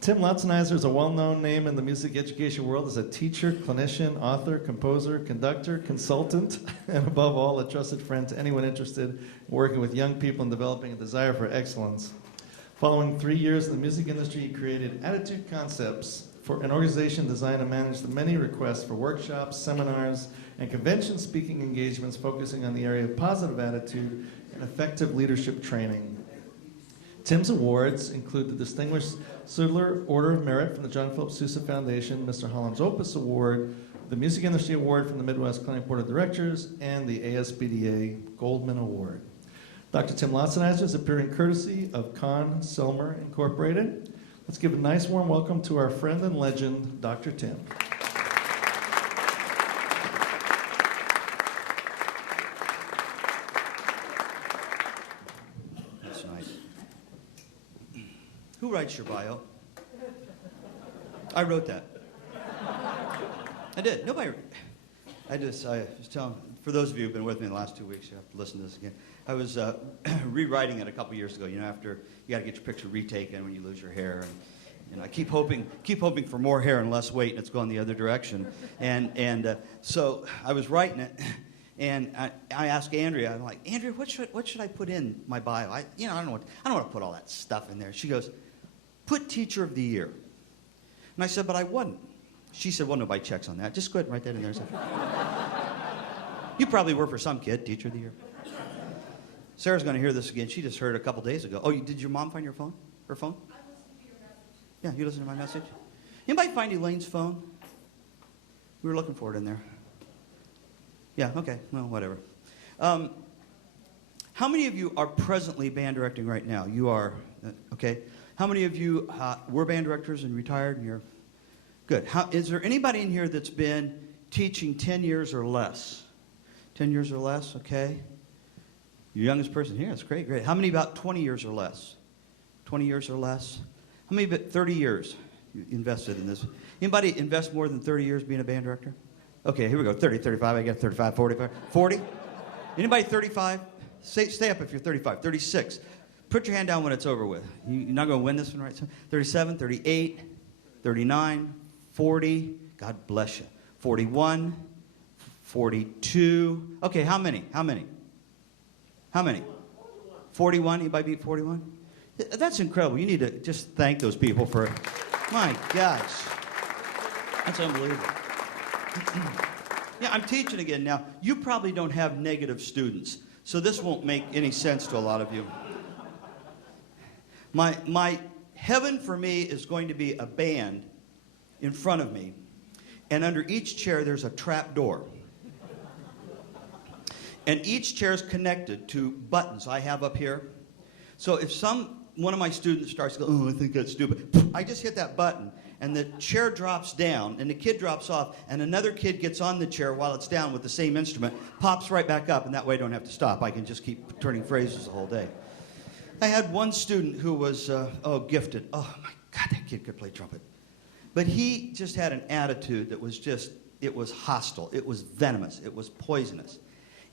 Tim Latzenizer is a well-known name in the music education world as a teacher, clinician, author, composer, conductor, consultant, and above all, a trusted friend to anyone interested in working with young people and developing a desire for excellence. Following 3 years in the music industry, he created Attitude Concepts for an organization designed to manage the many requests for workshops, seminars, and convention speaking engagements focusing on the area of positive attitude and effective leadership training. Tim's awards include the Distinguished Sudler Order of Merit from the John Philip Sousa Foundation, Mr. Holland's Opus Award, the Music Industry Award from the Midwest Clinic Board of Directors, and the ASBDA Goldman Award. Dr. Tim Latzenizer is appearing courtesy of Con Selmer Incorporated. Let's give a nice warm welcome to our friend and legend, Dr. Tim. Who writes your bio? I wrote that. I did. Nobody. I was telling, for those of you who've been with me in the last 2 weeks, you have to listen to this again. I was rewriting it a couple years ago. You know, after you got to get your picture retaken when you lose your hair, and I keep hoping for more hair and less weight, and it's going the other direction. And so I was writing it, and I asked Andrea. I'm like, Andrea, what should I put in my bio? I don't want to put all that stuff in there. She goes, put Teacher of the Year. And I said, but I wouldn't. She said, well, nobody checks on that. Just go ahead and write that in there. You probably were for some kid, Teacher of the Year. Sarah's going to hear this again. She just heard a couple days ago. Oh, did your mom find your phone? Her phone? I listened to your message. Yeah, you listened to my message? Anybody find Elaine's phone? We were looking for it in there. Yeah, okay. Well, whatever. How many of you are presently band directing right now? You are, okay. How many of you were band directors and retired and you're good? Is there anybody in here that's been teaching 10 years or less? 10 years or less, okay. Your youngest person here, that's great, great. How many about 20 years or less? 20 years or less? How many about 30 years you invested in this? Anybody invest more than 30 years being a band director? Okay, here we go, 30, 35, I got 35, 45, 40? Anybody 35? Stay up if you're 35, 36. Put your hand down when it's over with. You're not going to win this one, right? 37, 38, 39, 40. God bless you. 41, 42. Okay, how many? How many? How many? 41. Anybody beat 41? That's incredible. You need to just thank those people for it. My gosh. That's unbelievable. Yeah, I'm teaching again now. You probably don't have negative students, so this won't make any sense to a lot of you. My heaven for me is going to be a band in front of me, and under each chair there's a trap door. And each chair is connected to buttons I have up here. So if one of my students starts to go, oh, I think that's stupid, I just hit that button, and the chair drops down, and the kid drops off, and another kid gets on the chair while it's down with the same instrument, pops right back up, and that way I don't have to stop. I can just keep turning phrases the whole day. I had one student who was, gifted. Oh, my God, that kid could play trumpet. But he just had an attitude that was it was hostile. It was venomous. It was poisonous.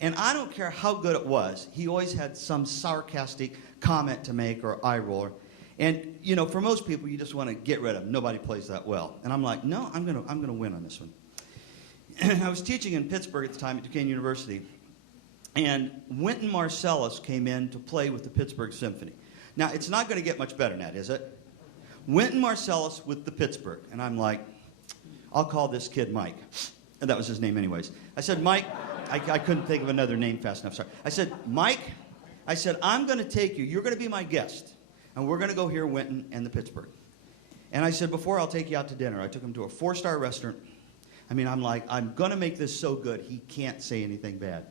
And I don't care how good it was, he always had some sarcastic comment to make or eye roller. And, you know, for most people, you just want to get rid of him. Nobody plays that well. And I'm like, no, I'm gonna win on this one. I was teaching in Pittsburgh at the time at Duquesne University. And Wynton Marsalis came in to play with the Pittsburgh Symphony. Now, it's not going to get much better than that, is it? Wynton Marsalis with the Pittsburgh. And I'm like, I'll call this kid Mike. And that was his name anyways. I said, Mike, I couldn't think of another name fast enough, sorry. I said, Mike, I'm going to take you. You're going to be my guest. And we're going to go hear Wynton and the Pittsburgh. And I said, before I'll take you out to dinner. I took him to a 4-star restaurant. I mean, I'm like, I'm going to make this so good he can't say anything bad.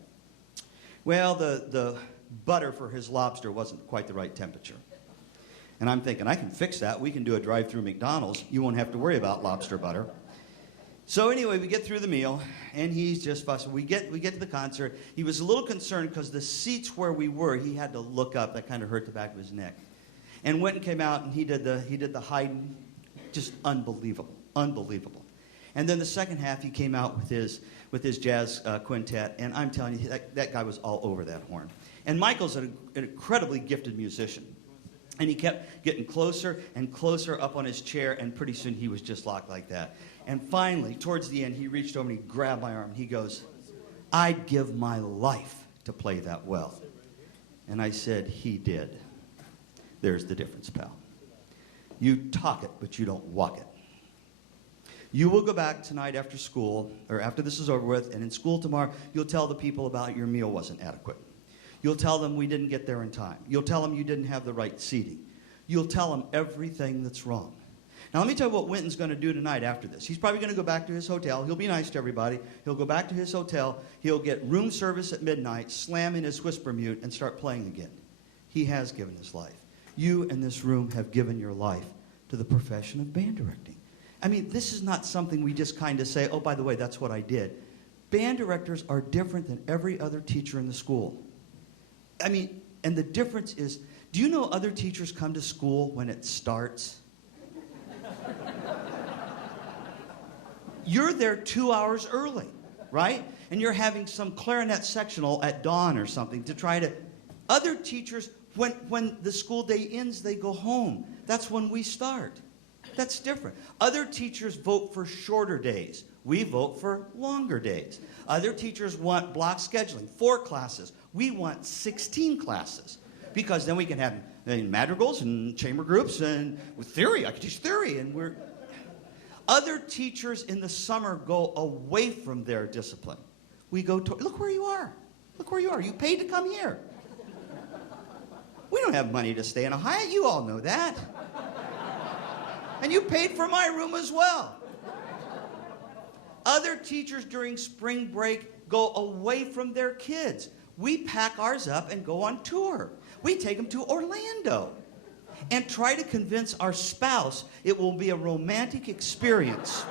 Well, the butter for his lobster wasn't quite the right temperature. And I'm thinking, I can fix that. We can do a drive-through McDonald's. You won't have to worry about lobster butter. So anyway, we get through the meal, and he's just fussing. We get to the concert. He was a little concerned because the seats where we were, he had to look up. That kind of hurt the back of his neck. And Wynton came out, and he did the Haydn. Just unbelievable, unbelievable. And then the second half, he came out with his jazz quintet, and I'm telling you, that guy was all over that horn. And Michael's an incredibly gifted musician. And he kept getting closer and closer up on his chair, and pretty soon he was just locked like that. And finally, towards the end, he reached over and he grabbed my arm. He goes, "I'd give my life to play that well." And I said, "He did." There's the difference, pal. You talk it, but you don't walk it. You will go back tonight after school, or after this is over with, and in school tomorrow, you'll tell the people about your meal wasn't adequate. You'll tell them we didn't get there in time. You'll tell them you didn't have the right seating. You'll tell them everything that's wrong. Now, let me tell you what Winton's going to do tonight after this. He's probably going to go back to his hotel. He'll be nice to everybody. He'll go back to his hotel. He'll get room service at midnight, slam in his whisper mute, and start playing again. He has given his life. You in this room have given your life to the profession of band directing. I mean, this is not something we just kind of say, "Oh, by the way, that's what I did." Band directors are different than every other teacher in the school. I mean, and the difference is, do you know other teachers come to school when it starts? You're there 2 hours early, right? And you're having some clarinet sectional at dawn or something to try to... Other teachers, when the school day ends, they go home. That's when we start. That's different. Other teachers vote for shorter days. We vote for longer days. Other teachers want block scheduling, 4 classes. We want 16 classes, because then we can have madrigals and chamber groups and with theory. I can teach theory, and we're... Other teachers in the summer go away from their discipline. We go to... Look where you are. Look where you are. You paid to come here. We don't have money to stay in a Hyatt. You all know that. And you paid for my room as well. Other teachers during spring break go away from their kids. We pack ours up and go on tour. We take them to Orlando and try to convince our spouse it will be a romantic experience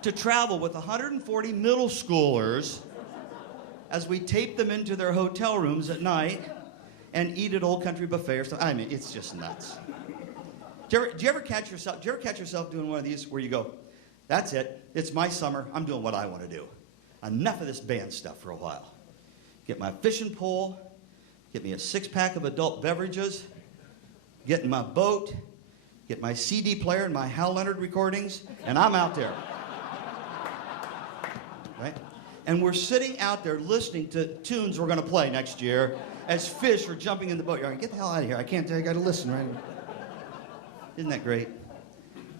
to travel with 140 middle schoolers as we tape them into their hotel rooms at night and eat at Old Country Buffet or something. I mean, it's just nuts. Do you ever catch yourself doing one of these where you go, "That's it. It's my summer. I'm doing what I want to do. Enough of this band stuff for a while. Get my fishing pole, get me a 6-pack of adult beverages, get in my boat, get my CD player and my Hal Leonard recordings, and I'm out there." Right? And we're sitting out there listening to tunes we're going to play next year as fish are jumping in the boat. You're like, "Get the hell out of here. I got to listen, right?" Isn't that great?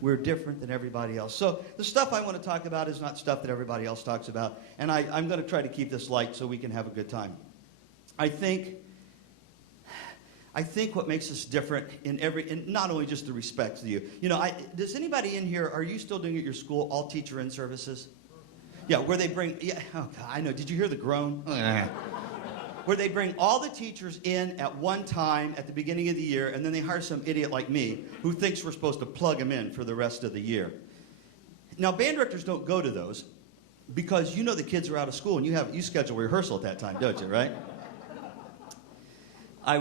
We're different than everybody else. So the stuff I want to talk about is not stuff that everybody else talks about. And I'm going to try to keep this light so we can have a good time. I think what makes us different in not only just the respect to you. You know, does anybody in here, are you still doing at your school all teacher in services? Yeah, where they bring, yeah, oh God, I know. Did you hear the groan? Where they bring all the teachers in at one time at the beginning of the year, and then they hire some idiot like me who thinks we're supposed to plug them in for the rest of the year. Now, band directors don't go to those because you know the kids are out of school, and you schedule rehearsal at that time, don't you, right? I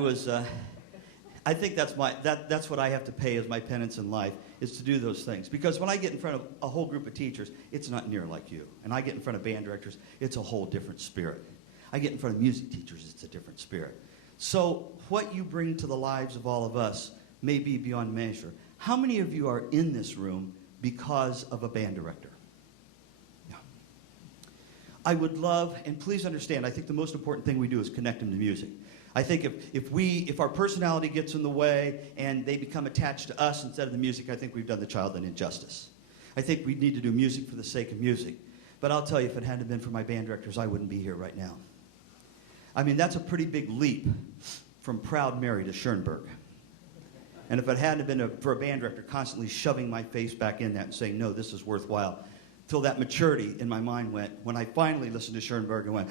think that's what I have to pay as my penance in life, is to do those things. Because when I get in front of a whole group of teachers, it's not near like you. And I get in front of band directors, it's a whole different spirit. I get in front of music teachers, it's a different spirit. So what you bring to the lives of all of us may be beyond measure. How many of you are in this room because of a band director? Yeah. I would love, and please understand, I think the most important thing we do is connect them to music. I think if our personality gets in the way and they become attached to us instead of the music, I think we've done the child an injustice. I think we need to do music for the sake of music. But I'll tell you, if it hadn't been for my band directors, I wouldn't be here right now. I mean, that's a pretty big leap from Proud Mary to Schoenberg. And if it hadn't been for a band director constantly shoving my face back in that and saying, "No, this is worthwhile," till that maturity in my mind went, when I finally listened to Schoenberg and went,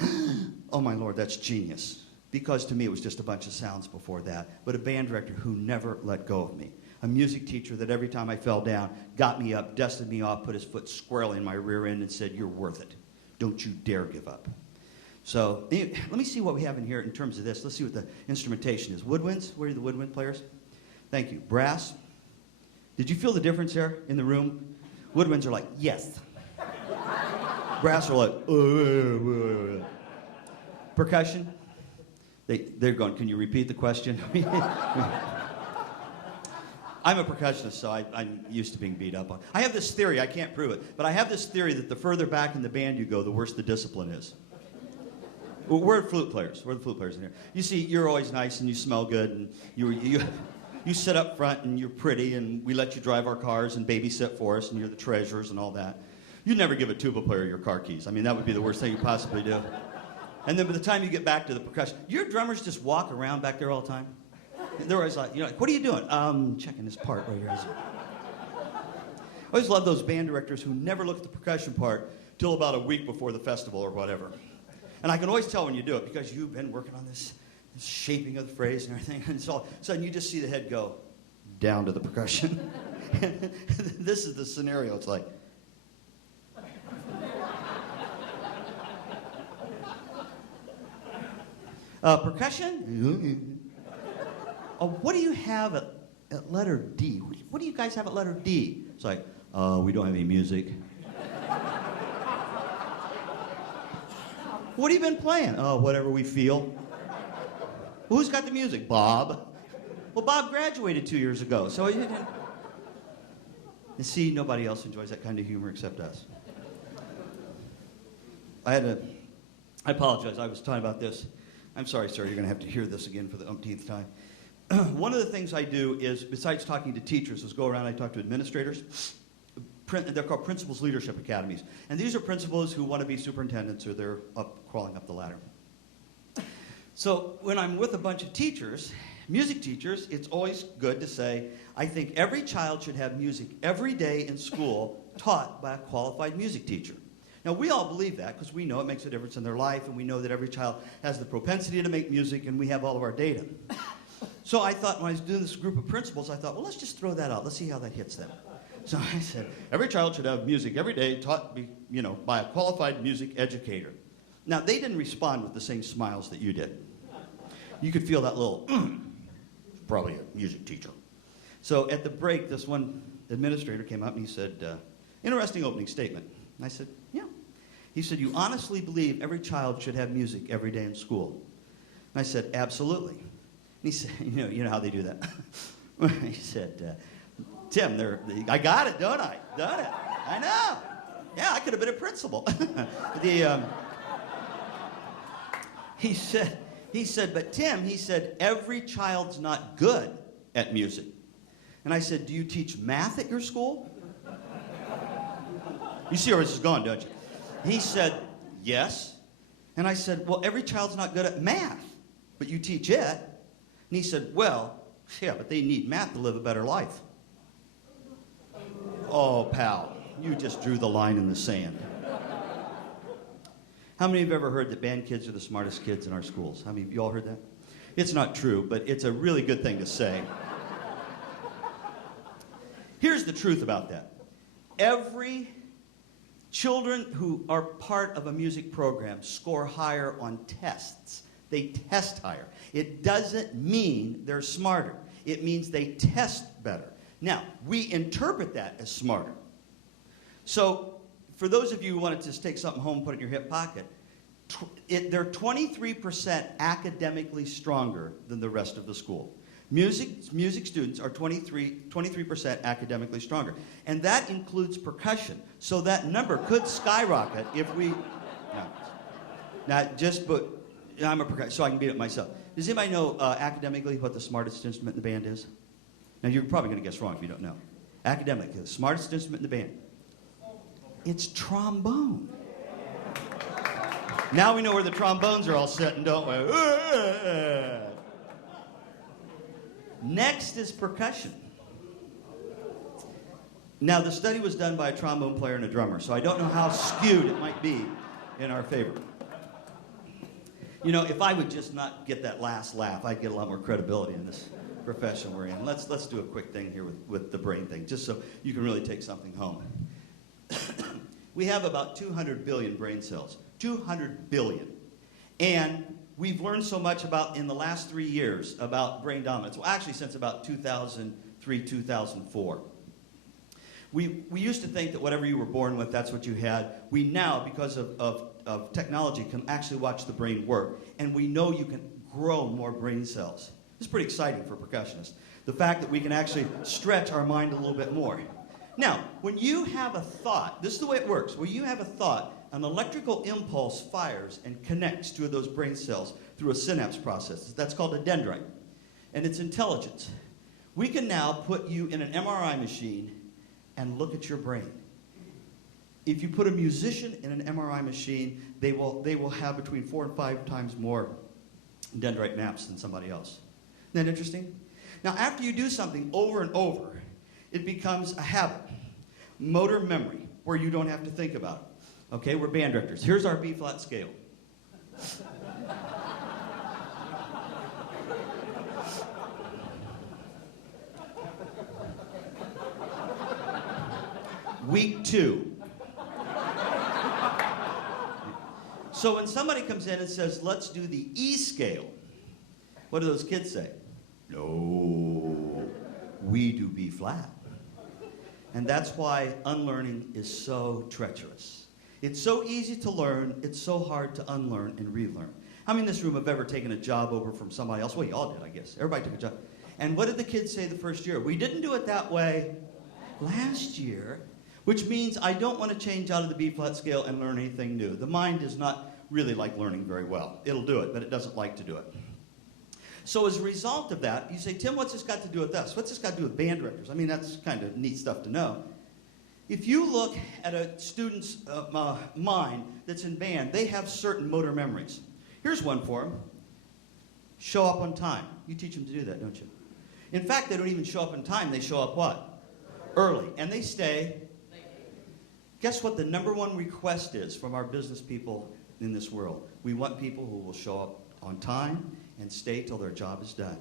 "Oh my Lord, that's genius." Because to me, it was just a bunch of sounds before that. But a band director who never let go of me. A music teacher that every time I fell down, got me up, dusted me off, put his foot squarely in my rear end and said, "You're worth it. Don't you dare give up." So let me see what we have in here in terms of this. Let's see what the instrumentation is. Woodwinds? Where are the woodwind players? Thank you. Brass? Did you feel the difference there in the room? Woodwinds are like, "Yes." Brass are like, Percussion? They're going, "Can you repeat the question?" I'm a percussionist, so I'm used to being beat up on. I have this theory, I can't prove it, but I have this theory that the further back in the band you go, the worse the discipline is. We're flute players. We're the flute players in here. You see, you're always nice and you smell good, and you sit up front and you're pretty, and we let you drive our cars and babysit for us, and you're the treasurers and all that. You'd never give a tuba player your car keys. I mean, that would be the worst thing you possibly do. And then by the time you get back to the percussion, your drummers just walk around back there all the time. They're always like, what are you doing? Checking this part right here. I always love those band directors who never look at the percussion part till about a week before the festival or whatever. And I can always tell when you do it because you've been working on this shaping of the phrase and everything. And so all of a sudden you just see the head go down to the percussion. This is the scenario. It's like, percussion? What do you have at letter D? What do you guys have at letter D? It's like, we don't have any music. What have you been playing? Oh, whatever we feel. Who's got the music? Bob. Well, Bob graduated 2 years ago, so he didn't. And see, nobody else enjoys that kind of humor except us. I apologize, I was talking about this. I'm sorry, sir, you're going to have to hear this again for the umpteenth time. One of the things I do is, besides talking to teachers, is go around and I talk to administrators. They're called Principals Leadership Academies. And these are principals who want to be superintendents or they're crawling up the ladder. So when I'm with a bunch of teachers, music teachers, it's always good to say, I think every child should have music every day in school taught by a qualified music teacher. Now, we all believe that because we know it makes a difference in their life, and we know that every child has the propensity to make music, and we have all of our data. So I thought, when I was doing this group of principals, I thought, well, let's just throw that out. Let's see how that hits them. So I said, every child should have music every day taught by a qualified music educator. Now, they didn't respond with the same smiles that you did. You could feel that little, probably a music teacher. So at the break, this one administrator came up and he said, interesting opening statement. And I said, yeah. He said, you honestly believe every child should have music every day in school? And I said, absolutely. And he said, you know how they do that. He said, Tim, I got it, don't I? Done it. I know. Yeah, I could have been a principal. He said, but Tim, he said, every child's not good at music. And I said, do you teach math at your school? You see where this is going, don't you? He said, yes. And I said, well, every child's not good at math, but you teach it. And he said, well, yeah, but they need math to live a better life. Oh, pal, you just drew the line in the sand. How many of you have ever heard that band kids are the smartest kids in our schools? How many of you all heard that? It's not true, but it's a really good thing to say. Here's the truth about that. Every children who are part of a music program score higher on tests. They test higher. It doesn't mean they're smarter. It means they test better. Now, we interpret that as smarter. So, for those of you who want to just take something home and put it in your hip pocket, they're 23% academically stronger than the rest of the school. Music students are 23% academically stronger. And that includes percussion. So that number could skyrocket if we... I'm a percussion, so I can beat it myself. Does anybody know academically what the smartest instrument in the band is? Now, you're probably going to guess wrong if you don't know. Academically, the smartest instrument in the band. It's trombone. Now we know where the trombones are all sitting, don't we? Next is percussion. Now, the study was done by a trombone player and a drummer, so I don't know how skewed it might be in our favor. You know, if I would just not get that last laugh, I'd get a lot more credibility in this profession we're in. Let's do a quick thing here with the brain thing, just so you can really take something home. We have about 200 billion brain cells. 200 billion. And we've learned so much about, in the last 3 years, about brain dominance. Well, actually, since about 2003, 2004. We used to think that whatever you were born with, that's what you had. We now, because of technology, can actually watch the brain work. And we know you can grow more brain cells. This is pretty exciting for percussionists. The fact that we can actually stretch our mind a little bit more. Now, when you have a thought, this is the way it works. When you have a thought, an electrical impulse fires and connects to those brain cells through a synapse process. That's called a dendrite. And it's intelligence. We can now put you in an MRI machine and look at your brain. If you put a musician in an MRI machine, they will have between 4 and 5 times more dendrite maps than somebody else. Isn't that interesting? Now, after you do something over and over, it becomes a habit, motor memory, where you don't have to think about it. Okay, we're band directors. Here's our B-flat scale. Week 2. So when somebody comes in and says, let's do the E scale, what do those kids say? No, we do B flat. And that's why unlearning is so treacherous. It's so easy to learn, it's so hard to unlearn and relearn. How many in this room have ever taken a job over from somebody else? Well, you all did, I guess. Everybody took a job. And what did the kids say the first year? We didn't do it that way last year, which means I don't want to change out of the B-flat scale and learn anything new. The mind does not really like learning very well. It'll do it, but it doesn't like to do it. So as a result of that, you say, Tim, what's this got to do with us? What's this got to do with band directors? I mean, that's kind of neat stuff to know. If you look at a student's mind that's in band, they have certain motor memories. Here's one for them. Show up on time. You teach them to do that, don't you? In fact, they don't even show up on time. They show up what? Early. And they stay. Guess what the #1 request is from our business people in this world? We want people who will show up on time and stay till their job is done.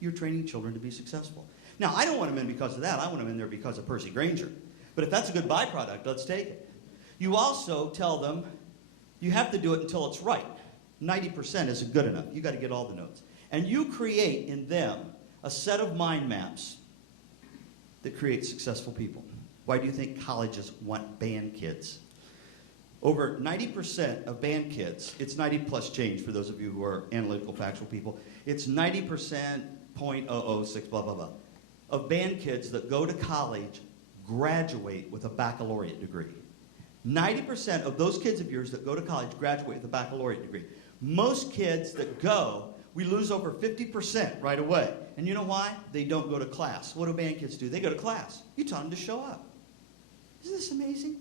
You're training children to be successful. Now, I don't want them in because of that. I want them in there because of Percy Granger. But if that's a good byproduct, let's take it. You also tell them you have to do it until it's right. 90% isn't good enough. You got to get all the notes. And you create in them a set of mind maps that create successful people. Why do you think colleges want band kids? Over 90% of band kids, it's 90 plus change for those of you who are analytical, factual people, it's 90%, 0.006, blah, blah, blah, of band kids that go to college graduate with a baccalaureate degree. 90% of those kids of yours that go to college graduate with a baccalaureate degree. Most kids that go, we lose over 50% right away. And you know why? They don't go to class. What do band kids do? They go to class. You tell them to show up. Isn't this amazing?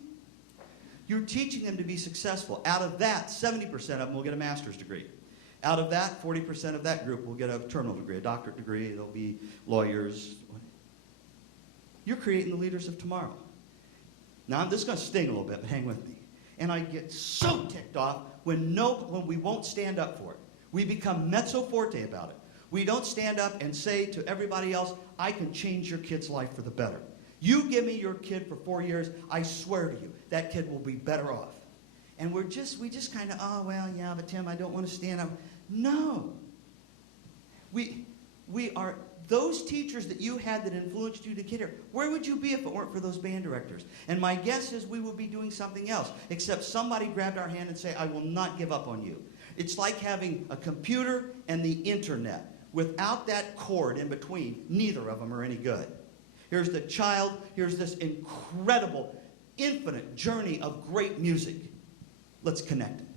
You're teaching them to be successful. Out of that, 70% of them will get a master's degree. Out of that, 40% of that group will get a terminal degree, a doctorate degree. They'll be lawyers. You're creating the leaders of tomorrow. Now, this is going to sting a little bit, but hang with me. And I get so ticked off when we won't stand up for it. We become mezzo forte about it. We don't stand up and say to everybody else, I can change your kid's life for the better. You give me your kid for 4 years, I swear to you, that kid will be better off. And we just kind of, oh, well, yeah, but Tim, I don't want to stand up. No. We are, those teachers that you had that influenced you to get here, where would you be if it weren't for those band directors? And my guess is we would be doing something else, except somebody grabbed our hand and say, I will not give up on you. It's like having a computer and the internet. Without that cord in between, neither of them are any good. Here's the child, here's this incredible, infinite journey of great music. Let's connect it.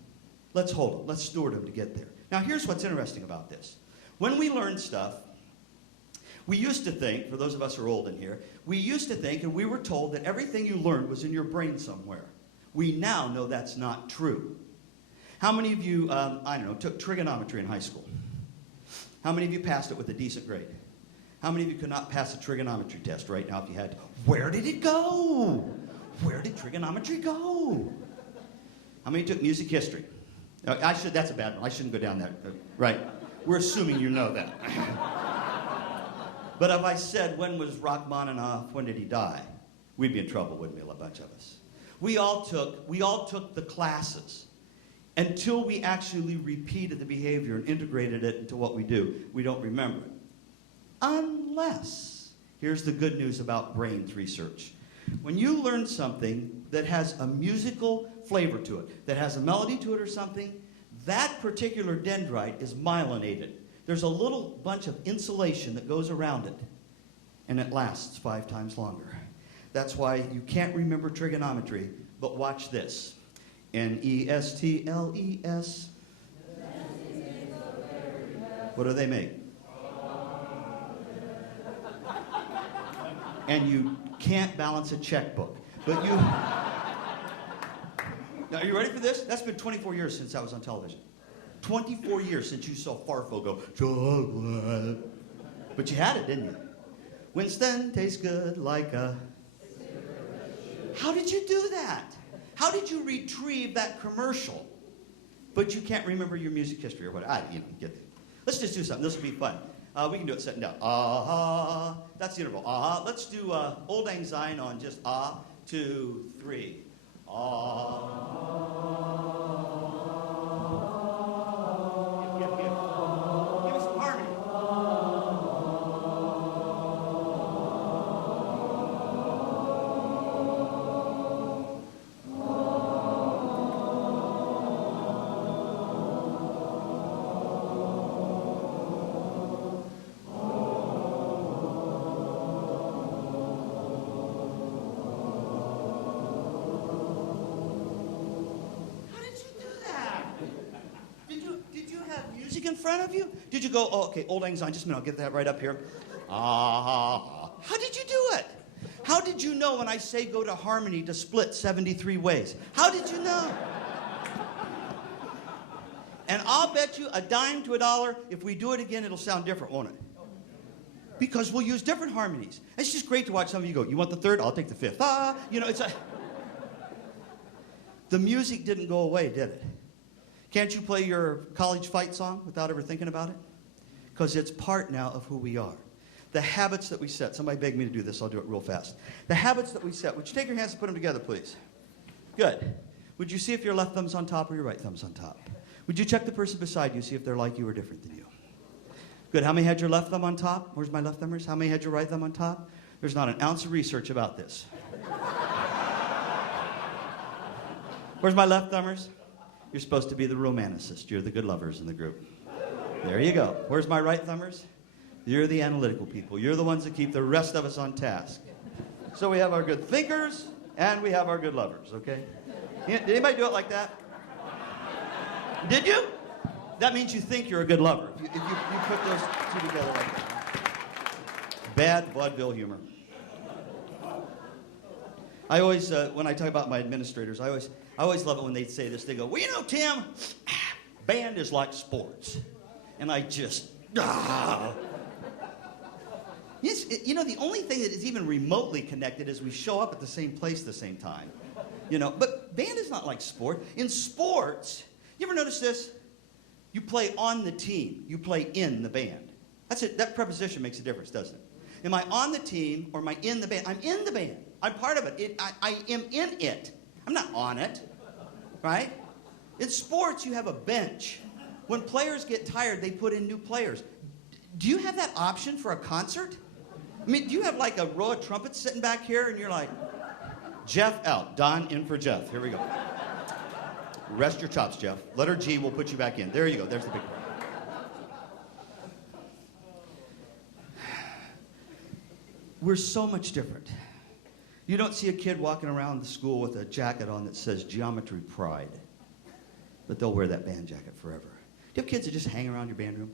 Let's hold it. Let's steward them to get there. Now, here's what's interesting about this. When we learn stuff, we used to think, for those of us who are old in here, we used to think and we were told that everything you learned was in your brain somewhere. We now know that's not true. How many of you, took trigonometry in high school? How many of you passed it with a decent grade? How many of you could not pass a trigonometry test right now if you had to? Where did it go? Where did trigonometry go? How many took music history? That's a bad one. I shouldn't go down that. Right. We're assuming you know that. But if I said, when was Rachmaninoff, when did he die? We'd be in trouble, wouldn't we, a bunch of us? We all took the classes until we actually repeated the behavior and integrated it into what we do. We don't remember it. Unless, here's the good news about brains research. When you learn something that has a musical flavor to it, that has a melody to it or something, that particular dendrite is myelinated. there's a little bunch of insulation that goes around it, and it lasts 5 times longer. That's why you can't remember trigonometry, but watch this. N-E-S-T-L-E-S. What do they make? And you can't balance a checkbook. But you... Now, are you ready for this? That's been 24 years since I was on television. 24 years since you saw Farfo go, chocolate. But you had it, didn't you? Winston tastes good like a... How did you do that? How did you retrieve that commercial? But you can't remember your music history or what? You get it. Let's just do something. This will be fun. We can do it sitting down. Ah, that's the interval. Ah, let's do Old Lang Syne on just 2, 3. Give us some harmony. In front of you? Did you go, oh, okay, Old Lang Syne, just a minute, I'll get that right up here. How did you do it? How did you know when I say go to harmony to split 73 ways? How did you know? And I'll bet you a dime to $1, if we do it again, it'll sound different, won't it? Because we'll use different harmonies. It's just great to watch some of you go, you want the third? I'll take the fifth. It's a... The music didn't go away, did it? Can't you play your college fight song without ever thinking about it? Because it's part now of who we are. The habits that we set. Somebody begged me to do this. I'll do it real fast. The habits that we set. Would you take your hands and put them together, please? Good. Would you see if your left thumb's on top or your right thumb's on top? Would you check the person beside you, see if they're like you or different than you? Good. How many had your left thumb on top? Where's my left thumbers? How many had your right thumb on top? There's not an ounce of research about this. Where's my left thumbers? You're supposed to be the romanticist. You're the good lovers in the group. There you go. Where's my right thumbers? You're the analytical people. You're the ones that keep the rest of us on task. So we have our good thinkers, and we have our good lovers, okay? Did anybody do it like that? Did you? That means you think you're a good lover. If you put those two together like that. Bad vaudeville humor. I always, when I talk about my administrators, I always love it when they say this. They go, well, you know, Tim, band is like sports. And I just, You know, the only thing that is even remotely connected is we show up at the same place at the same time. You know, but band is not like sport. In sports, you ever notice this? You play on the team. You play in the band. That's it. That preposition makes a difference, doesn't it? Am I on the team or am I in the band? I'm in the band. I'm part of it. I am in it. I'm not on it, right? In sports, you have a bench. When players get tired, they put in new players. Do you have that option for a concert? I mean, do you have like a row of trumpets sitting back here and you're like, Jeff out, Don in for Jeff. Here we go. Rest your chops, Jeff. Letter G, we'll put you back in. There you go. There's the big one. We're so much different. You don't see a kid walking around the school with a jacket on that says Geometry Pride. But they'll wear that band jacket forever. Do you have kids that just hang around your band room?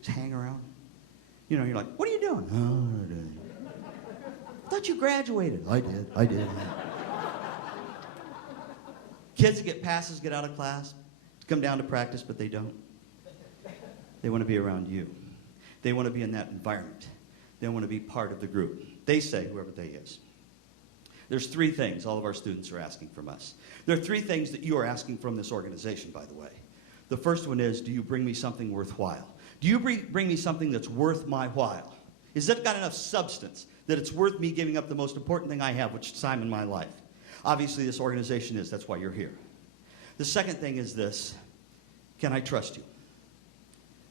Just hang around? You know, you're like, what are you doing? Oh, I thought you graduated. I did. Kids that get passes, get out of class, come down to practice, but they don't. They want to be around you. They want to be in that environment. They want to be part of the group. They say, whoever they is. There's 3 things all of our students are asking from us. There are 3 things that you are asking from this organization, by the way. The first one is, do you bring me something worthwhile? Do you bring me something that's worth my while? Is that got enough substance that it's worth me giving up the most important thing I have, which is time in my life? Obviously, this organization is. That's why you're here. The second thing is this. Can I trust you?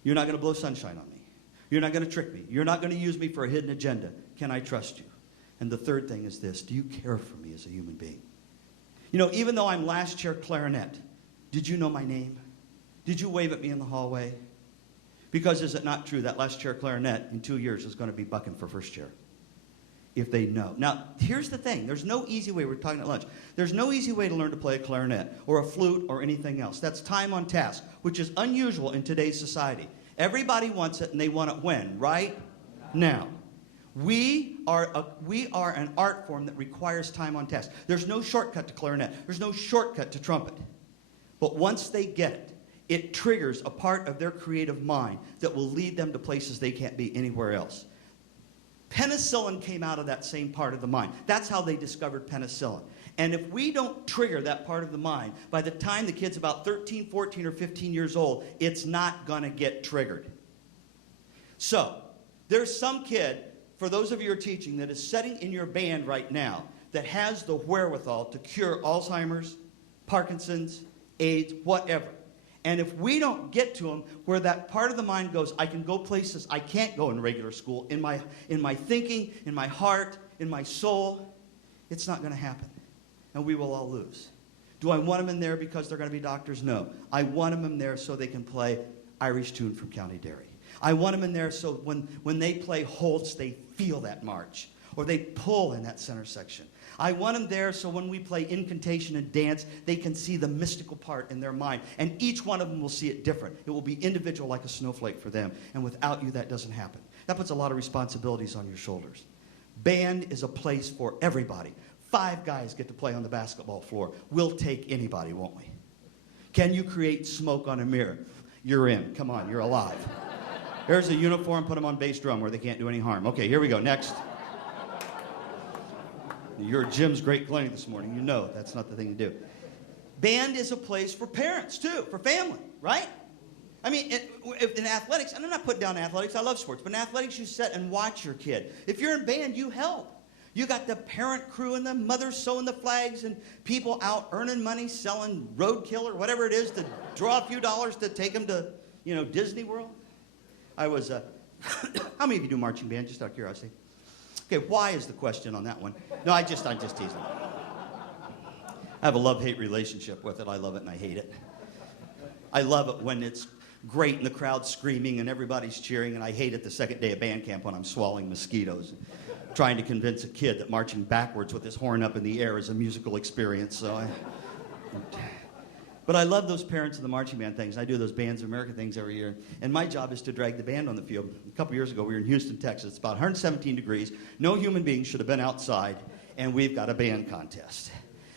You're not going to blow sunshine on me. You're not going to trick me. You're not going to use me for a hidden agenda. Can I trust you? And the third thing is this. Do you care for me as a human being? You know, even though I'm last chair clarinet, did you know my name? Did you wave at me in the hallway? Because is it not true that last chair clarinet in 2 years is going to be bucking for first chair? If they know. Now, here's the thing. There's no easy way. We're talking at lunch. There's no easy way to learn to play a clarinet or a flute or anything else. That's time on task, which is unusual in today's society. Everybody wants it, and they want it when? Right now. We are an art form that requires time on task. There's no shortcut to clarinet. There's no shortcut to trumpet. But once they get it, it triggers a part of their creative mind that will lead them to places they can't be anywhere else. Penicillin came out of that same part of the mind. That's how they discovered penicillin. And if we don't trigger that part of the mind, by the time the kid's about 13, 14, or 15 years old, it's not going to get triggered. So, there's some kid, for those of you who are teaching, that is sitting in your band right now that has the wherewithal to cure Alzheimer's, Parkinson's, AIDS, whatever. And if we don't get to them where that part of the mind goes, I can go places I can't go in regular school, in my thinking, in my heart, in my soul, it's not going to happen. And we will all lose. Do I want them in there because they're going to be doctors? No. I want them in there so they can play Irish Tune from County Derry. I want them in there so when they play Holtz, they feel that march. Or they pull in that center section. I want them there so when we play incantation and dance, they can see the mystical part in their mind. And each one of them will see it different. It will be individual like a snowflake for them. And without you, that doesn't happen. That puts a lot of responsibilities on your shoulders. Band is a place for everybody. 5 guys get to play on the basketball floor. We'll take anybody, won't we? Can you create smoke on a mirror? You're in. Come on, you're alive. There's a uniform, put them on bass drum where they can't do any harm. Okay, here we go. Next. You're at Jim's great clinic this morning. You know that's not the thing to do. Band is a place for parents, too, for family, right? I mean, if in athletics, and I'm not putting down athletics, I love sports, but in athletics, you sit and watch your kid. If you're in band, you help. You got the parent crew and the mothers sewing the flags and people out earning money, selling roadkill or whatever it is to draw a few dollars to take them to, Disney World. I was, how many of you do marching band, just out of curiosity? Okay, why is the question on that one? No, I'm just teasing. I have a love-hate relationship with it. I love it and I hate it. I love it when it's great and the crowd's screaming and everybody's cheering, and I hate it the second day of band camp when I'm swallowing mosquitoes, trying to convince a kid that marching backwards with his horn up in the air is a musical experience. But I love those parents of the marching band things. I do those Bands of America things every year. And my job is to drag the band on the field. A couple years ago, we were in Houston, Texas. It's about 117 degrees. No human being should have been outside. And we've got a band contest.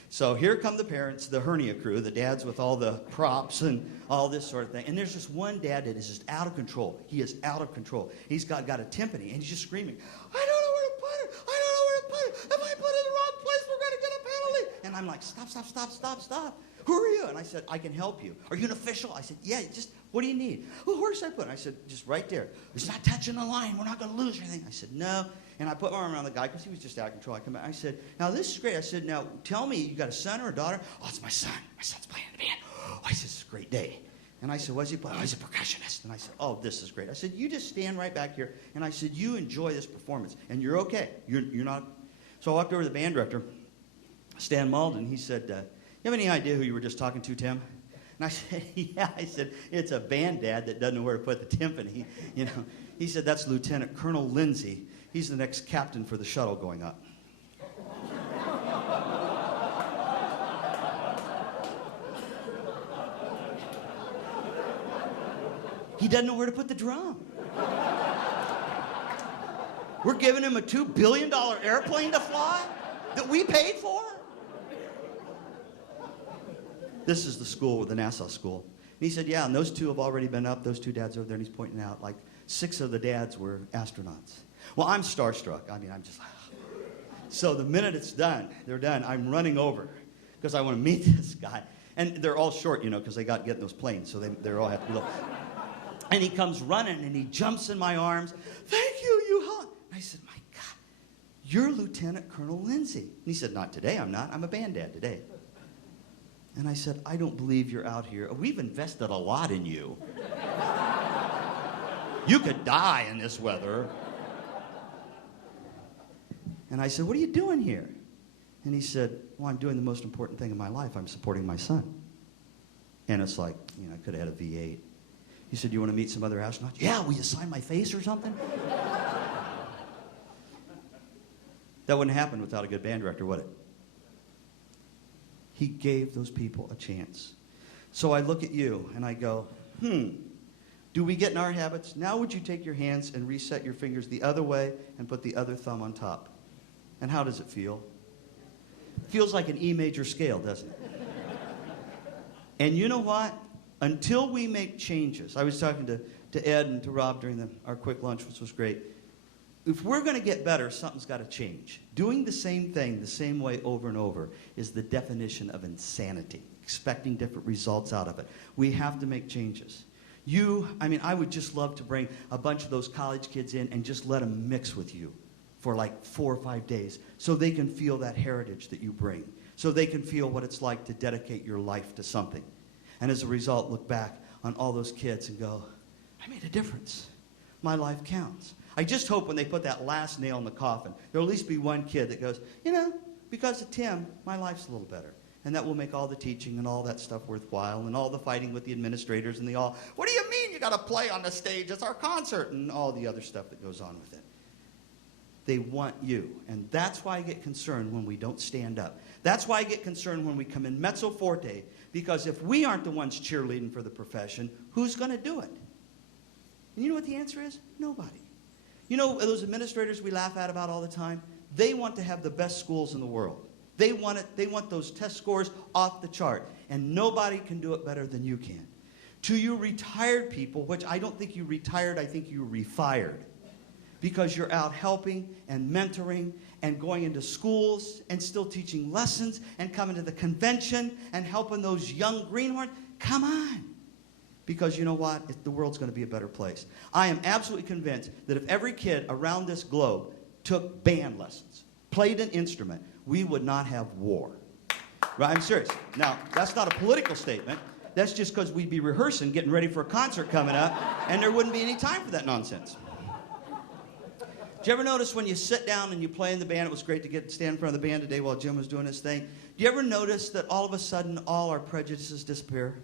So here come the parents, the hernia crew, the dads with all the props and all this sort of thing. And there's just one dad that is just out of control. He is out of control. He's got a timpani, and he's just screaming, I don't know where to put it. I don't know where to put it. If I put it in the wrong place, we're going to get a penalty. And I'm like, stop. Who are you? And I said, I can help you. Are you an official? I said, yeah, just, what do you need? Well, where should I put it? I said, just right there. It's not touching the line. We're not going to lose anything. I said, no. And I put my arm around the guy because he was just out of control. I come back. I said, now this is great. I said, now tell me, you got a son or a daughter? Oh, it's my son. My son's playing in the band. Oh, I said, this is a great day. And I said, what does he play? Oh, he's a percussionist. And I said, oh, this is great. I said, you just stand right back here. And I said, you enjoy this performance. And you're okay. You're not. So I walked over to the band director, Stan Malden. He said, you have any idea who you were just talking to, Tim? And I said, yeah. I said, it's a band dad that doesn't know where to put the timpani. He said, that's Lieutenant Colonel Lindsay. He's the next captain for the shuttle going up. He doesn't know where to put the drum. We're giving him a $2 billion airplane to fly that we paid for? This is the school, the Nassau school. And he said, yeah, and those 2 have already been up. Those 2 dads over there, and he's pointing out, like 6 of the dads were astronauts. Well, I'm starstruck. I mean, I'm just like, so the minute it's done, they're done, I'm running over because I want to meet this guy. And they're all short, because they got to get in those planes, so they're all have to be little. And he comes running, and he jumps in my arms. Thank you, you hug. I said, my God, you're Lieutenant Colonel Lindsay. And he said, not today, I'm not. I'm a band dad today. And I said, I don't believe you're out here. We've invested a lot in you. You could die in this weather. And I said, what are you doing here? And he said, well, I'm doing the most important thing in my life. I'm supporting my son. And it's like, I could have had a V8. He said, you want to meet some other astronauts? Yeah, will you sign my face or something? That wouldn't happen without a good band director, would it? He gave those people a chance. So I look at you and I go, do we get in our habits? Now would you take your hands and reset your fingers the other way and put the other thumb on top? And how does it feel? It feels like an E major scale, doesn't it? And you know what? Until we make changes, I was talking to Ed and to Rob during our quick lunch, which was great. If we're going to get better, something's got to change. Doing the same thing the same way over and over is the definition of insanity, expecting different results out of it. We have to make changes. I would just love to bring a bunch of those college kids in and just let them mix with you for like 4 or 5 days so they can feel that heritage that you bring, so they can feel what it's like to dedicate your life to something. And as a result, look back on all those kids and go, I made a difference. My life counts. I just hope when they put that last nail in the coffin, there'll at least be one kid that goes, because of Tim, my life's a little better. And that will make all the teaching and all that stuff worthwhile, and all the fighting with the administrators and what do you mean you got to play on the stage? It's our concert, and all the other stuff that goes on with it. They want you. And that's why I get concerned when we don't stand up. That's why I get concerned when we come in mezzo forte, because if we aren't the ones cheerleading for the profession, who's going to do it? And you know what the answer is? Nobody. You know those administrators we laugh at about all the time? They want to have the best schools in the world. They want it. They want those test scores off the chart. And nobody can do it better than you can. To you retired people, which I don't think you retired, I think you refired. Because you're out helping and mentoring and going into schools and still teaching lessons and coming to the convention and helping those young greenhorns. Come on. Because you know what? The world's going to be a better place. I am absolutely convinced that if every kid around this globe took band lessons, played an instrument, we would not have war. Right? I'm serious. Now, that's not a political statement. That's just because we'd be rehearsing, getting ready for a concert coming up, and there wouldn't be any time for that nonsense. Did you ever notice when you sit down and you play in the band, it was great to stand in front of the band today while Jim was doing his thing. Do you ever notice that all of a sudden all our prejudices disappear?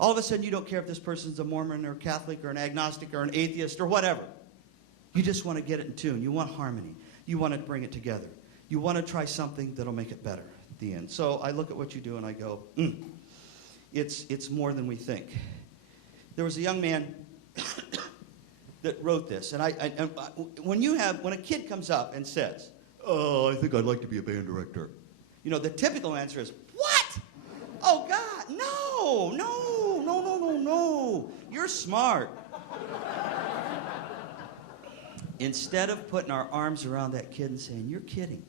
All of a sudden you don't care if this person's a Mormon or Catholic or an agnostic or an atheist or whatever. You just want to get it in tune. You want harmony. You want to bring it together. You want to try something that'll make it better at the end. So I look at what you do and I go, it's more than we think. There was a young man that wrote this, and when a kid comes up and says, "Oh, I think I'd like to be a band director," the typical answer is, "What? Oh God, no! You're smart." Instead of putting our arms around that kid and saying, "You're kidding.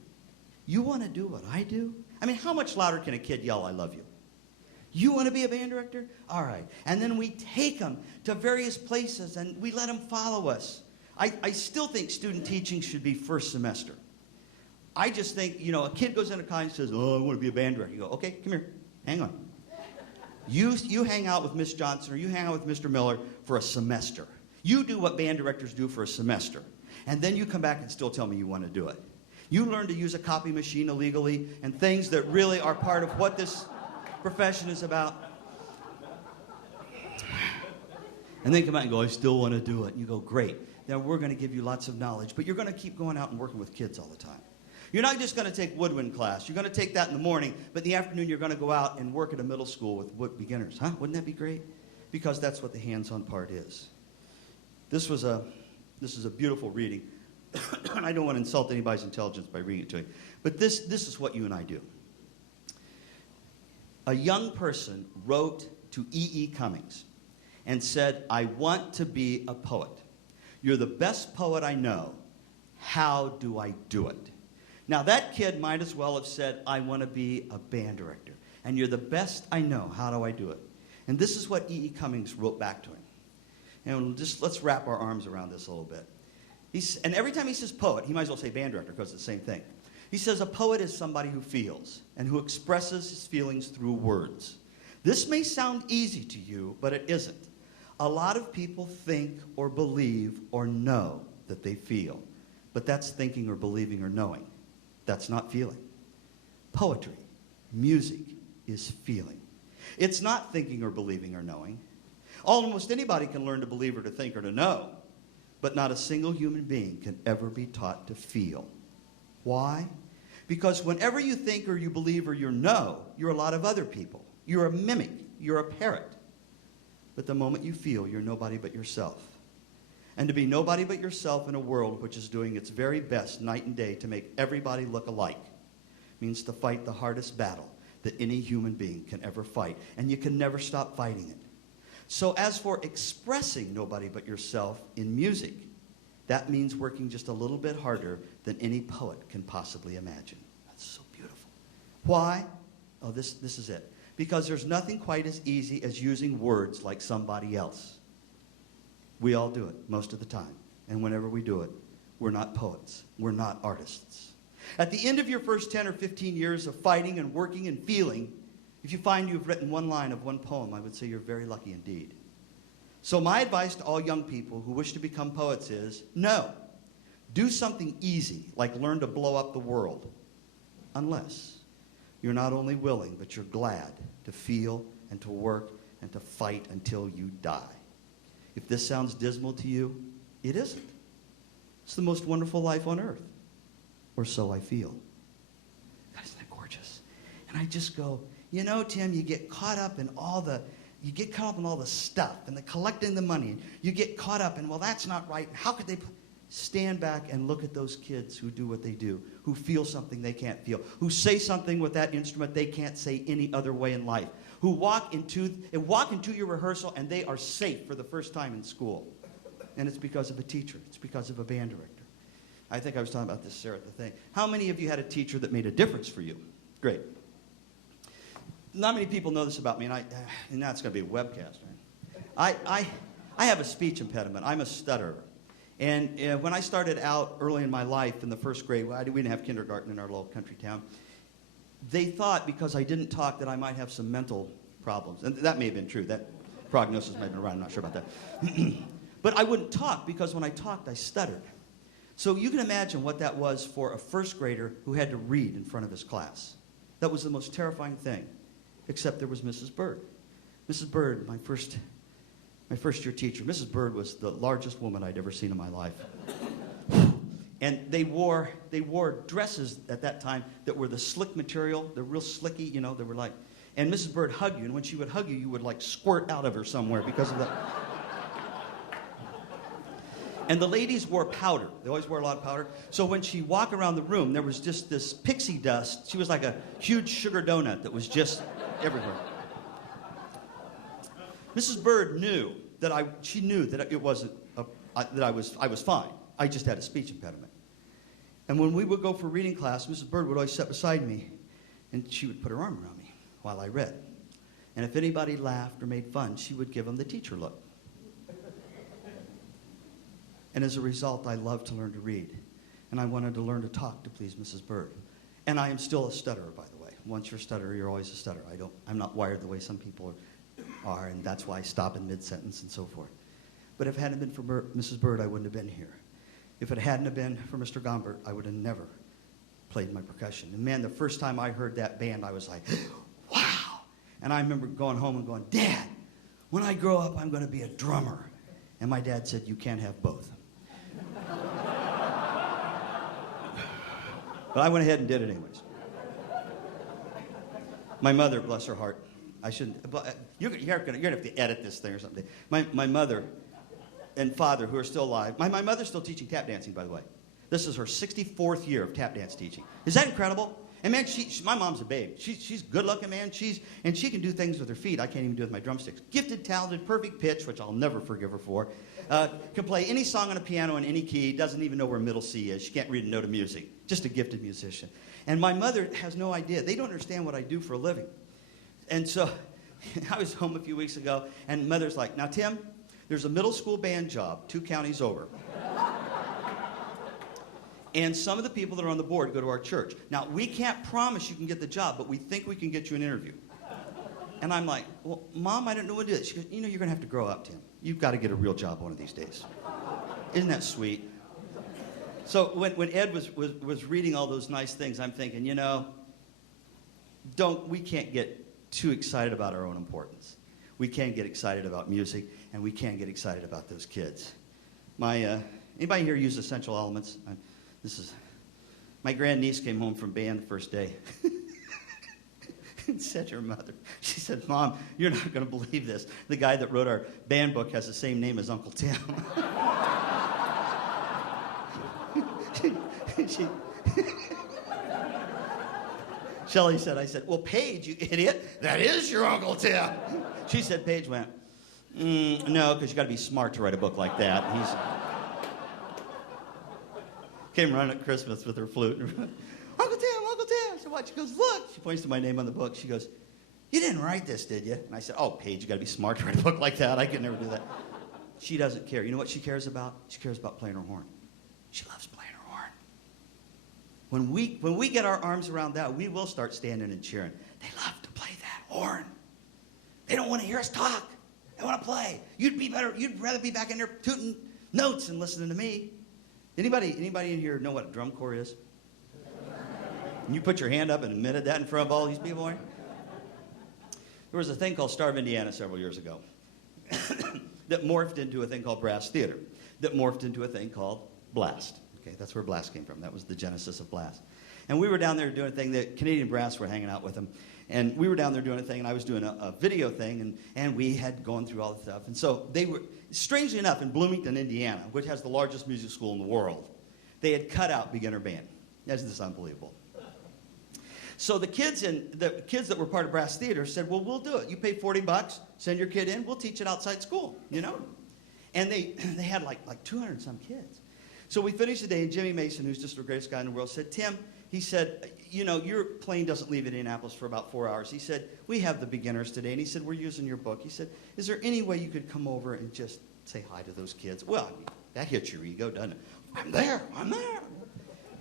You want to do what I do?" I mean, how much louder can a kid yell, "I love you"? You want to be a band director? All right. And then we take them to various places and we let them follow us. I still think student teaching should be first semester. I just think, a kid goes into college and says, "Oh, I want to be a band director." You go, "Okay, come here. Hang on. You hang out with Miss Johnson or you hang out with Mr. Miller for a semester. You do what band directors do for a semester. And then you come back and still tell me you want to do it. You learn to use a copy machine illegally and things that really are part of what this profession is about." And then come out and go, "I still want to do it." And you go, "Great. Now we're going to give you lots of knowledge, but you're going to keep going out and working with kids all the time. You're not just going to take woodwind class. You're going to take that in the morning, but in the afternoon you're going to go out and work at a middle school with wood beginners." Huh? Wouldn't that be great? Because that's what the hands-on part is. This is a beautiful reading. And I don't want to insult anybody's intelligence by reading it to you. But this is what you and I do. A young person wrote to E.E. Cummings and said, "I want to be a poet. You're the best poet I know. How do I do it?" Now that kid might as well have said, "I want to be a band director. And you're the best I know. How do I do it?" And this is what E.E. Cummings wrote back to him. And let's wrap our arms around this a little bit. And every time he says poet, he might as well say band director because it's the same thing. He says a poet is somebody who feels and who expresses his feelings through words. This may sound easy to you, but it isn't. A lot of people think or believe or know that they feel, but that's thinking or believing or knowing. That's not feeling. Poetry, music, is feeling. It's not thinking or believing or knowing. Almost anybody can learn to believe or to think or to know, but not a single human being can ever be taught to feel. Why? Because whenever you think or you believe or you know, you're a lot of other people. You're a mimic. You're a parrot. But the moment you feel, you're nobody but yourself. And to be nobody but yourself in a world which is doing its very best night and day to make everybody look alike means to fight the hardest battle that any human being can ever fight. And you can never stop fighting it. So as for expressing nobody but yourself in music, that means working just a little bit harder than any poet can possibly imagine. That's so beautiful. Why? Oh, this is it. Because there's nothing quite as easy as using words like somebody else. We all do it most of the time. And whenever we do it, we're not poets. We're not artists. At the end of your first 10 or 15 years of fighting and working and feeling, if you find you've written one line of one poem, I would say you're very lucky indeed. So my advice to all young people who wish to become poets is, no, do something easy, like learn to blow up the world, unless you're not only willing, but you're glad to feel and to work and to fight until you die. If this sounds dismal to you, it isn't. It's the most wonderful life on earth, or so I feel. God, isn't that gorgeous? And I just go, you know, Tim, you get caught up in all the stuff and the collecting the money. And you get caught up in, well, that's not right. How could they stand back and look at those kids who do what they do, who feel something they can't feel, who say something with that instrument they can't say any other way in life, who walk into your rehearsal and they are safe for the first time in school. And it's because of a teacher. It's because of a band director. I think I was talking about this, Sarah, at the thing. How many of you had a teacher that made a difference for you? Great. Not many people know this about me, and now it's going to be a webcast. Right? I have a speech impediment. I'm a stutterer. And when I started out early in my life in the first grade, we didn't have kindergarten in our little country town, they thought because I didn't talk that I might have some mental problems. And that may have been true. That prognosis may have been around. I'm not sure about that. But I wouldn't talk because when I talked, I stuttered. So you can imagine what that was for a first grader who had to read in front of his class. That was the most terrifying thing, except there was Mrs. Bird. Mrs. Bird, my first year teacher. Mrs. Bird was the largest woman I'd ever seen in my life. And they wore dresses at that time that were the slick material, the real slicky, you know, they were like, and Mrs. Bird hugged you, and when she would hug you, you would like squirt out of her somewhere because of that. And the ladies wore powder. They always wore a lot of powder. So when she walked around the room, there was just this pixie dust. She was like a huge sugar donut that was just everywhere. Mrs. Bird knew that she knew that it wasn't that I was fine. I just had a speech impediment. And when we would go for reading class, Mrs. Bird would always sit beside me, and she would put her arm around me while I read. And if anybody laughed or made fun, she would give them the teacher look. And as a result, I loved to learn to read. And I wanted to learn to talk to please Mrs. Bird. And I am still a stutterer, by the way. Once you're a stutterer, you're always a stutterer. I'm not wired the way some people are, and that's why I stop in mid-sentence and so forth. But if it hadn't been for Mrs. Bird, I wouldn't have been here. If it hadn't have been for Mr. Gombert, I would have never played my percussion. And man, the first time I heard that band, I was like, wow. And I remember going home and going, Dad, when I grow up, I'm going to be a drummer. And my dad said, you can't have both. But I went ahead and did it anyways. My mother, bless her heart, I shouldn't, but you're going to have to edit this thing or something. My mother and father, who are still alive, my mother's still teaching tap dancing, by the way. This is her 64th year of tap dance teaching. Is that incredible? And man, my mom's a babe. She's good looking, man. And she can do things with her feet I can't even do with my drumsticks. Gifted, talented, perfect pitch, which I'll never forgive her for. Can play any song on a piano in any key. Doesn't even know where middle C is. She can't read a note of music. Just a gifted musician. And my mother has no idea. They don't understand what I do for a living. And so I was home a few weeks ago, and mother's like, now, Tim, there's a middle school band job 2 counties over. And some of the people that are on the board go to our church. Now, we can't promise you can get the job, but we think we can get you an interview. And I'm like, well, Mom, I don't know what to do. She goes, you know, you're going to have to grow up, Tim. You've got to get a real job one of these days. Isn't that sweet? So when Ed was reading all those nice things, I'm thinking, you know, we can't get too excited about our own importance. we can get excited about music, and we can get excited about those kids. Anybody here use Essential Elements? My grandniece came home from band the first day. And said to her mother, she said, "Mom, you're not going to believe this. The guy that wrote our band book has the same name as Uncle Tim." Shelley said, I said, "Well, Paige, you idiot, that is your Uncle Tim." She said, Paige went, "No, because you got to be smart to write a book like that." Came running at Christmas with her flute. "Uncle Tim, Uncle Tim." I said, "What?" She goes, "Look." She points to my name on the book. She goes, "You didn't write this, did you?" And I said, "Oh, Paige, you got to be smart to write a book like that. I could never do that." She doesn't care. You know what she cares about? She cares about playing her horn. She loves playing her horn. When we get our arms around that, we will start standing and cheering. They love to play that horn. They don't want to hear us talk. They want to play. You'd rather be back in there tooting notes and listening to me. Anybody in here know what a drum corps is? You put your hand up and admitted that in front of all these people. There was a thing called Star of Indiana several years ago that morphed into a thing called Brass Theater, that morphed into a thing called Blast. Okay, that's where Blast came from. That was the genesis of Blast. And we were down there doing a thing. The Canadian Brass were hanging out with them. And we were down there doing a thing, and I was doing a video thing, and we had gone through all the stuff. And so they were, strangely enough, in Bloomington, Indiana, which has the largest music school in the world, they had cut out beginner band. Isn't this unbelievable? So the kids that were part of Brass Theater said, "Well, we'll do it. You pay $40, send your kid in, we'll teach it outside school, you know?" And they had like 200 and some kids. So we finished the day, and Jimmy Mason, who's just the greatest guy in the world, said, "Tim," he said, "you know, your plane doesn't leave Indianapolis for about 4 hours." He said, "We have the beginners today." And he said, "We're using your book." He said, "Is there any way you could come over and just say hi to those kids?" Well, I mean, that hits your ego, doesn't it? I'm there.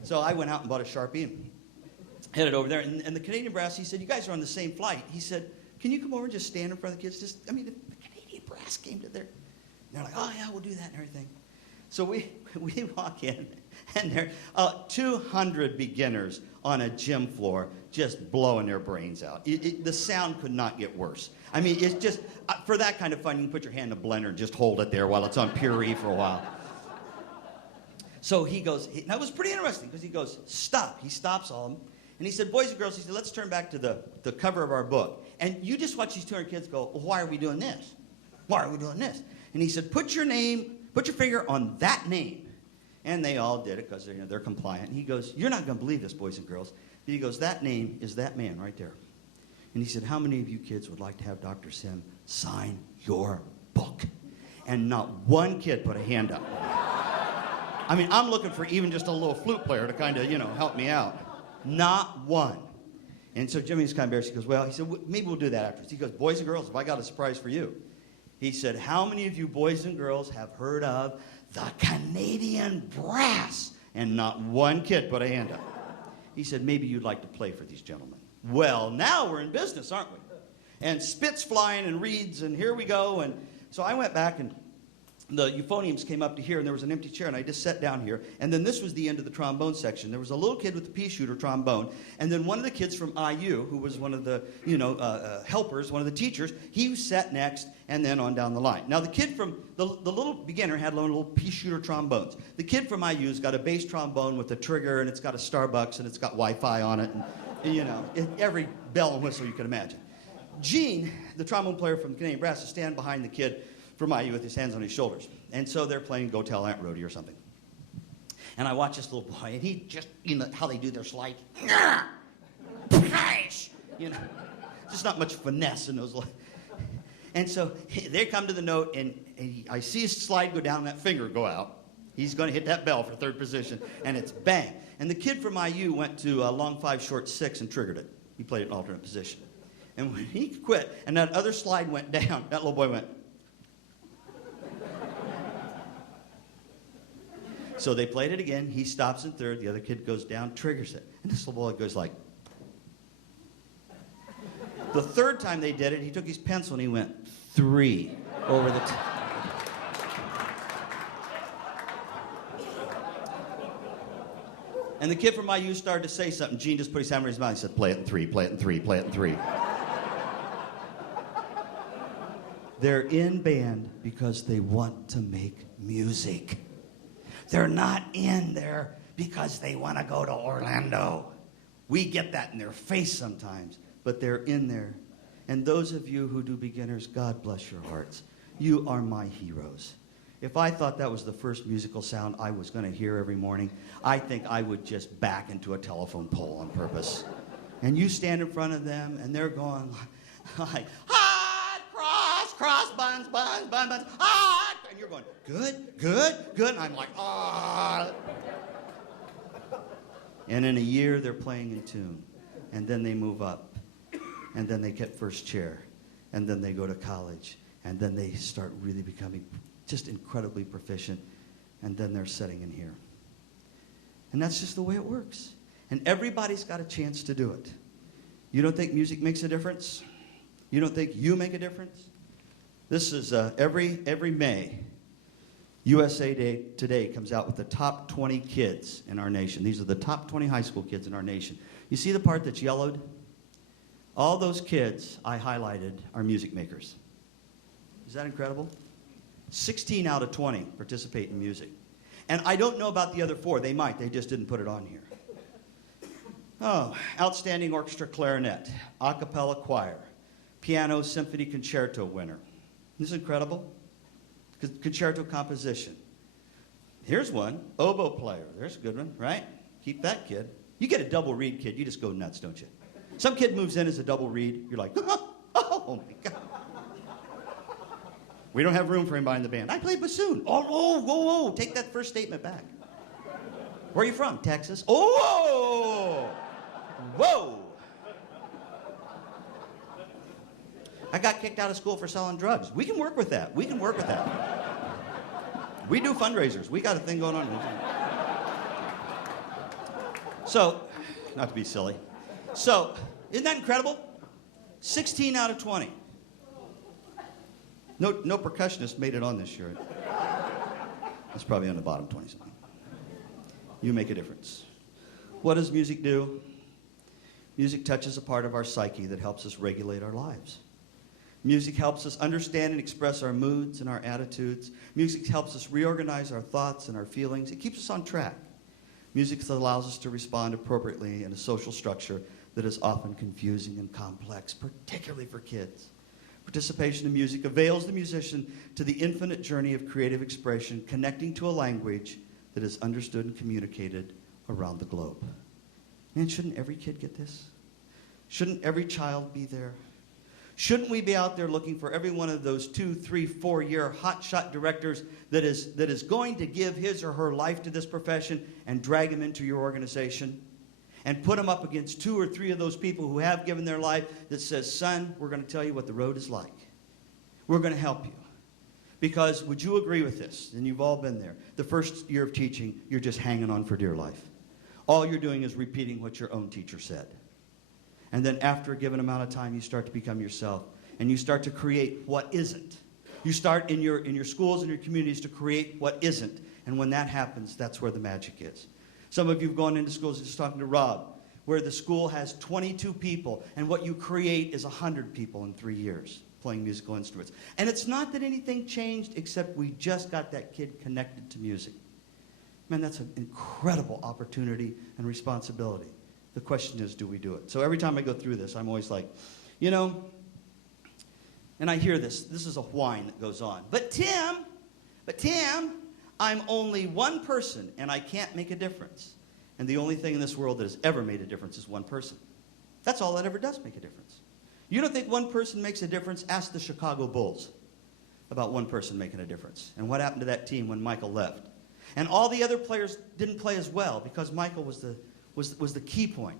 So I went out and bought a Sharpie and headed over there. And the Canadian Brass, he said, "You guys are on the same flight." He said, "Can you come over and just stand in front of the kids?" The Canadian Brass came to there. And they're like, "Oh, yeah, we'll do that," and everything. So we walk in, and there are 200 beginners on a gym floor just blowing their brains out. The sound could not get worse. I mean, it's just, for that kind of fun, you can put your hand in a blender and just hold it there while it's on puree for a while. So he goes, that was pretty interesting, because he goes, "Stop." He stops all of them. And he said, "Boys and girls," he said, "let's turn back to the cover of our book. And you just watch these 200 kids go, well, why are we doing this? Why are we doing this?" And he said, put your finger on that name." And they all did it because they're compliant. And he goes, "You're not going to believe this, boys and girls." But he goes, "That name is that man right there." And he said, "How many of you kids would like to have Dr. Sim sign your book?" And not one kid put a hand up. I mean, I'm looking for even just a little flute player to kind of, help me out. Not one. And so Jimmy's kind of embarrassed. He goes, "Well," he said, "maybe we'll do that afterwards." He goes, "Boys and girls, have I got a surprise for you?" He said, "How many of you boys and girls have heard of the Canadian Brass?" And not one kid put a hand up. He said, "Maybe you'd like to play for these gentlemen." Well, now we're in business, aren't we? And spits flying and reeds, and here we go. And so I went back, and the euphoniums came up to here, and there was an empty chair, and I just sat down here. And then this was the end of the trombone section. There was a little kid with a pea shooter trombone, and then one of the kids from IU, who was one of the helpers, one of the teachers, he sat next, and then on down the line. Now the kid from the little beginner had little pea shooter trombones. The kid from IU's got a bass trombone with a trigger, and it's got a Starbucks, and it's got Wi-Fi on it, and every bell and whistle you can imagine. Gene, the trombone player from the Canadian Brass, is standing behind the kid from IU with his hands on his shoulders. And so they're playing Go Tell Aunt Rhody or something. And I watch this little boy, and he just, how they do their slide. Just not much finesse in those. And so they come to the note, and I see his slide go down and that finger go out. He's going to hit that bell for third position, and it's bang. And the kid from IU went to long 5, short 6 and triggered it. He played it in alternate position. And when he quit, and that other slide went down, that little boy went. So they played it again. He stops in third. The other kid goes down, triggers it. And this little boy goes like. The third time they did it, he took his pencil and he went 3 over the top. And the kid from IU started to say something. Gene just put his hammer in his mouth. He said, "Play it in 3, play it in 3, play it in 3. They're in band because they want to make music. They're not in there because they want to go to Orlando. We get that in their face sometimes, but they're in there. And those of you who do beginners, God bless your hearts. You are my heroes. If I thought that was the first musical sound I was going to hear every morning, I think I would just back into a telephone pole on purpose. And you stand in front of them, and they're going like, hot, cross, buns, hot. And you're going, good. And I'm like, ah. And in a year, they're playing in tune. And then they move up. And then they get first chair. And then they go to college. And then they start really becoming just incredibly proficient. And then they're sitting in here. And that's just the way it works. And everybody's got a chance to do it. You don't think music makes a difference? You don't think you make a difference? This is every May, USA Today comes out with the top 20 kids in our nation. These are the top 20 high school kids in our nation. You see the part that's yellowed? All those kids I highlighted are music makers. Is that incredible? 16 out of 20 participate in music. And I don't know about the other 4. They might. They just didn't put it on here. Oh, outstanding orchestra clarinet, a cappella choir, piano symphony concerto winner. Isn't this incredible? Concerto composition. Here's one, oboe player. There's a good one, right? Keep that kid. You get a double reed kid, you just go nuts, don't you? Some kid moves in as a double reed, you're like, oh my God. We don't have room for anybody in the band. I play bassoon. Oh, whoa, take that first statement back. Where are you from? Texas? Oh, whoa. I got kicked out of school for selling drugs. We can work with that. We do fundraisers. We got a thing going on. So, not to be silly. So, isn't that incredible? 16 out of 20. No percussionist made it on this year. It's probably on the bottom 20-something. You make a difference. What does music do? Music touches a part of our psyche that helps us regulate our lives. Music helps us understand and express our moods and our attitudes. Music helps us reorganize our thoughts and our feelings. It keeps us on track. Music allows us to respond appropriately in a social structure that is often confusing and complex, particularly for kids. Participation in music avails the musician to the infinite journey of creative expression, connecting to a language that is understood and communicated around the globe. Man, shouldn't every kid get this? Shouldn't every child be there? Shouldn't we be out there looking for every one of those 2, 3, 4-year hotshot directors that is going to give his or her life to this profession and drag him into your organization? And put him up against 2 or 3 of those people who have given their life that says, son, we're going to tell you what the road is like. We're going to help you. Because would you agree with this? And you've all been there. The first year of teaching, you're just hanging on for dear life. All you're doing is repeating what your own teacher said. And then after a given amount of time, you start to become yourself. And you start to create what isn't. You start in your schools and your communities to create what isn't. And when that happens, that's where the magic is. Some of you have gone into schools, just talking to Rob, where the school has 22 people, and what you create is 100 people in 3 years playing musical instruments. And it's not that anything changed, except we just got that kid connected to music. Man, that's an incredible opportunity and responsibility. The question is, do we do it? So every time I go through this, I'm always like, you know, and I hear this is a whine that goes on. But Tim, I'm only one person, and I can't make a difference. And the only thing in this world that has ever made a difference is one person. That's all that ever does make a difference. You don't think one person makes a difference? Ask the Chicago Bulls about one person making a difference. And what happened to that team when Michael left? And all the other players didn't play as well because Michael was the key point.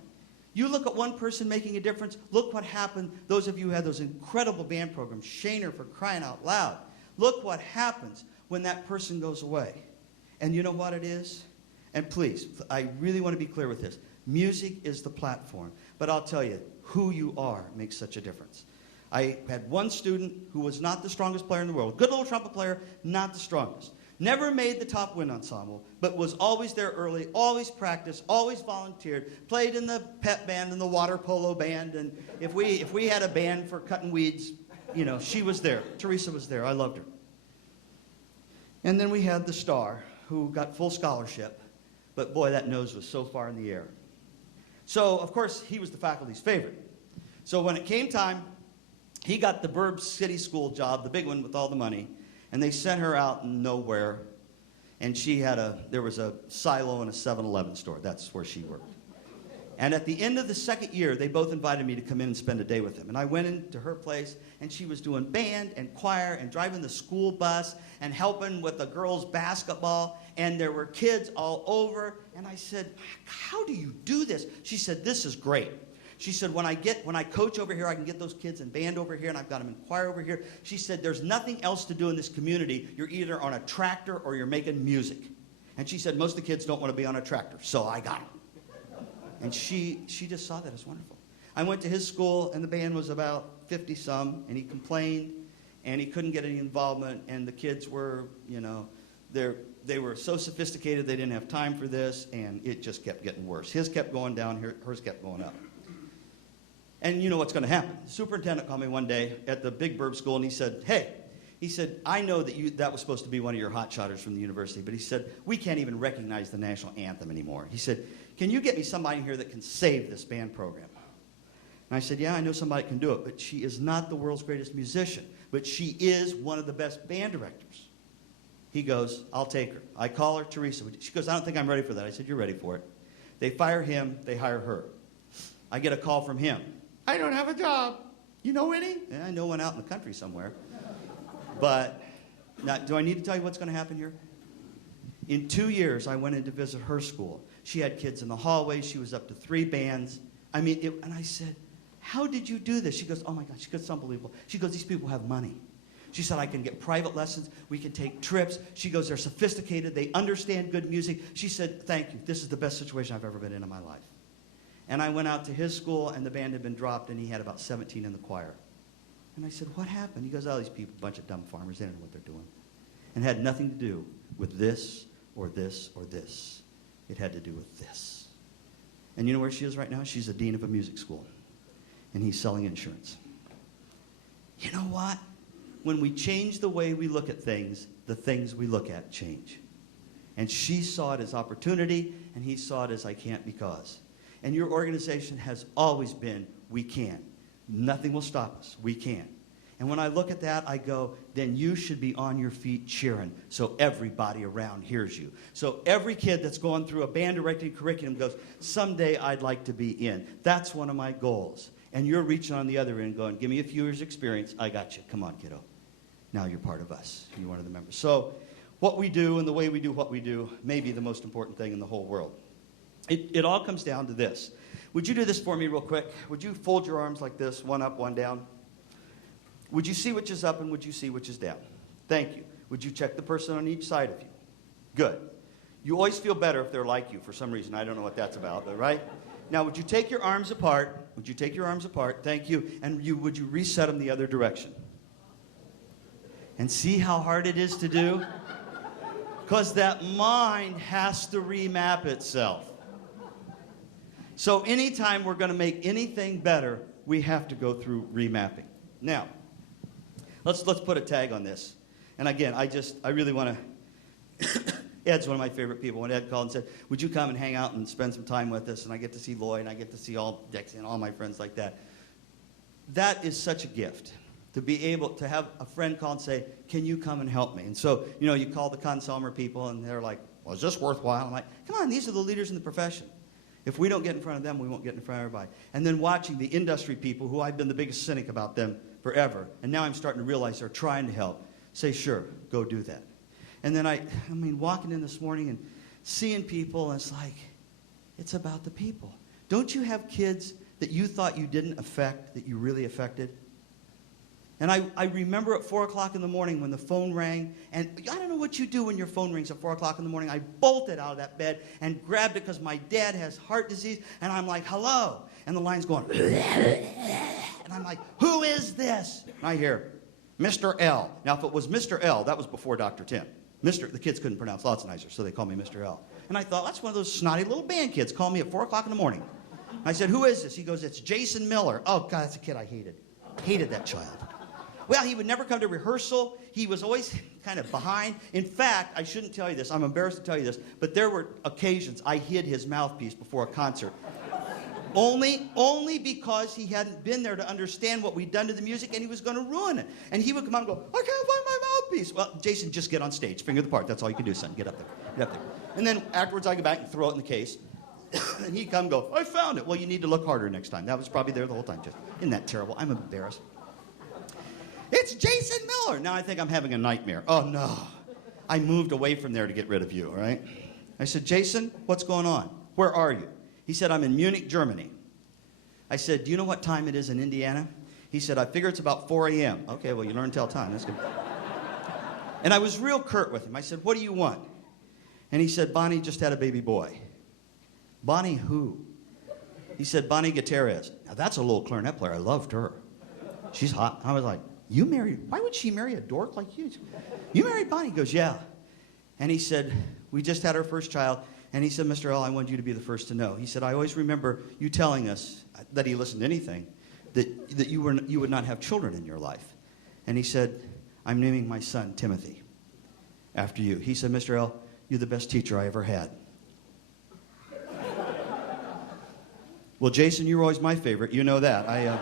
You look at one person making a difference, look what happened. Those of you who had those incredible band programs, Shaner for crying out loud. Look what happens when that person goes away. And you know what it is? And please, I really want to be clear with this. Music is the platform. But I'll tell you, who you are makes such a difference. I had one student who was not the strongest player in the world. Good little trumpet player, not the strongest. Never made the top wind ensemble, but was always there early, always practiced, always volunteered, played in the pep band and the water polo band. And if we had a band for cutting weeds, you know, she was there. Teresa was there. I loved her. And then we had the star, who got full scholarship. But boy, that nose was so far in the air. So, of course, he was the faculty's favorite. So when it came time, he got the Burbs City School job, the big one with all the money. And they sent her out in nowhere. And there was a silo in a 7-Eleven store. That's where she worked. And at the end of the second year, they both invited me to come in and spend a day with them. And I went into her place, and she was doing band and choir and driving the school bus and helping with the girls' basketball. And there were kids all over. And I said, how do you do this? She said, this is great. She said, when I coach over here, I can get those kids in band over here, and I've got them in choir over here. She said, there's nothing else to do in this community. You're either on a tractor or you're making music. And she said, most of the kids don't want to be on a tractor, so I got them. And she just saw that as wonderful. I went to his school, and the band was about 50-some, and he complained, and he couldn't get any involvement, and the kids were, you know, they were so sophisticated they didn't have time for this, and it just kept getting worse. His kept going down, hers kept going up. And you know what's going to happen. The superintendent called me one day at the big Burb school, and he said, hey, he said, I know that was supposed to be one of your hot shotters from the university, but he said, we can't even recognize the national anthem anymore. He said, can you get me somebody here that can save this band program? And I said, yeah, I know somebody that can do it, but she is not the world's greatest musician, but she is one of the best band directors. He goes, I'll take her. I call her, Teresa. She goes, I don't think I'm ready for that. I said, you're ready for it. They fire him, they hire her. I get a call from him. I don't have a job. You know any? Yeah, I know one out in the country somewhere. But now, do I need to tell you what's going to happen here? In 2 years, I went in to visit her school. She had kids in the hallway. She was up to 3 bands. I mean, and I said, how did you do this? She goes, oh, my God. She goes, it's unbelievable. She goes, these people have money. She said, I can get private lessons. We can take trips. She goes, they're sophisticated. They understand good music. She said, thank you. This is the best situation I've ever been in my life. And I went out to his school, and the band had been dropped, and he had about 17 in the choir. And I said, what happened? He goes, oh, these people, a bunch of dumb farmers, they don't know what they're doing. And it had nothing to do with this or this or this. It had to do with this. And you know where she is right now? She's the dean of a music school. And he's selling insurance. You know what? When we change the way we look at things, the things we look at change. And she saw it as opportunity, and he saw it as I can't because. And your organization has always been, we can. Nothing will stop us. We can. And when I look at that, I go, then you should be on your feet cheering so everybody around hears you. So every kid that's going through a band directing curriculum goes, someday I'd like to be in. That's one of my goals. And you're reaching on the other end going, give me a few years experience. I got you. Come on, kiddo. Now you're part of us. You're one of the members. So what we do and the way we do what we do may be the most important thing in the whole world. It all comes down to this. Would you do this for me real quick? Would you fold your arms like this, one up, one down? Would you see which is up and would you see which is down? Thank you. Would you check the person on each side of you? Good. You always feel better if they're like you for some reason. I don't know what that's about, but right? Now, would you take your arms apart? Would you take your arms apart? Thank you. And would you reset them the other direction? And see how hard it is to do? Because that mind has to remap itself. So anytime we're going to make anything better, we have to go through remapping. Now, let's put a tag on this. And again, I really want to. Ed's one of my favorite people. When Ed called and said, would you come and hang out and spend some time with us? And I get to see Lloyd, and I get to see all Dixie and all my friends like that. That is such a gift, to be able to have a friend call and say, can you come and help me? And so, you know, you call the Conselmer people, and they're like, well, is this worthwhile? I'm like, come on, these are the leaders in the profession. If we don't get in front of them, we won't get in front of everybody. And then watching the industry people, who I've been the biggest cynic about them forever, and now I'm starting to realize they're trying to help, say, sure, go do that. And then I mean, walking in this morning and seeing people, and it's like, it's about the people. Don't you have kids that you thought you didn't affect, that you really affected? And I remember at 4 o'clock in the morning when the phone rang, and I don't know what you do when your phone rings at 4 o'clock in the morning. I bolted out of that bed and grabbed it because my dad has heart disease, and I'm like, hello. And the line's going, and I'm like, who is this? And I hear, Mr. L. Now, if it was Mr. L, that was before Dr. Tim. The kids couldn't pronounce Lotzenheiser, so they called me Mr. L. And I thought, that's one of those snotty little band kids calling me at 4 o'clock in the morning. I said, who is this? He goes, it's Jason Miller. Oh, God, that's a kid I hated. Hated that child. Well, he would never come to rehearsal. He was always kind of behind. In fact, I shouldn't tell you this. I'm embarrassed to tell you this. But there were occasions I hid his mouthpiece before a concert. Only because he hadn't been there to understand what we'd done to the music, and he was going to ruin it. And he would come out and go, I can't find my mouthpiece. Well, Jason, just get on stage. Finger the part. That's all you can do, son. Get up there. Get up there. And then afterwards, I go back and throw it in the case. And he'd come and go, I found it. Well, you need to look harder next time. That was probably there the whole time. Just, isn't that terrible? I'm embarrassed. It's Jason Miller. Now I think I'm having a nightmare. Oh, no. I moved away from there to get rid of you, all right? I said, Jason, what's going on? Where are you? He said, I'm in Munich, Germany. I said, do you know what time it is in Indiana? He said, I figure it's about 4 a.m. Okay, well, you learn to tell time. That's good. And I was real curt with him. I said, what do you want? And he said, Bonnie just had a baby boy. Bonnie who? He said, Bonnie Gutierrez. Now, that's a little clarinet player. I loved her. She's hot. I was like, you married? Why would she marry a dork like you? You married Bonnie? He goes, yeah. And he said, we just had our first child. And he said, Mr. L, I wanted you to be the first to know. He said, I always remember you telling us that he listened to anything, that you would not have children in your life. And he said, I'm naming my son Timothy after you. He said, Mr. L, you're the best teacher I ever had. Well, Jason, you were always my favorite. You know that. I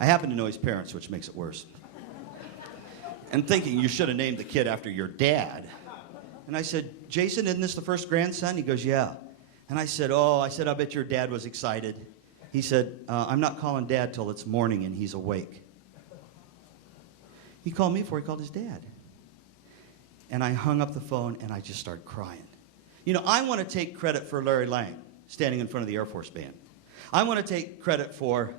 happen to know his parents, which makes it worse. And thinking you should have named the kid after your dad. And I said, Jason, isn't this the first grandson? He goes, yeah. And I said, I bet your dad was excited. He said, I'm not calling Dad till it's morning and he's awake. He called me before he called his dad. And I hung up the phone and I just started crying. You know, I want to take credit for Larry Lang standing in front of the Air Force Band. I want to take credit for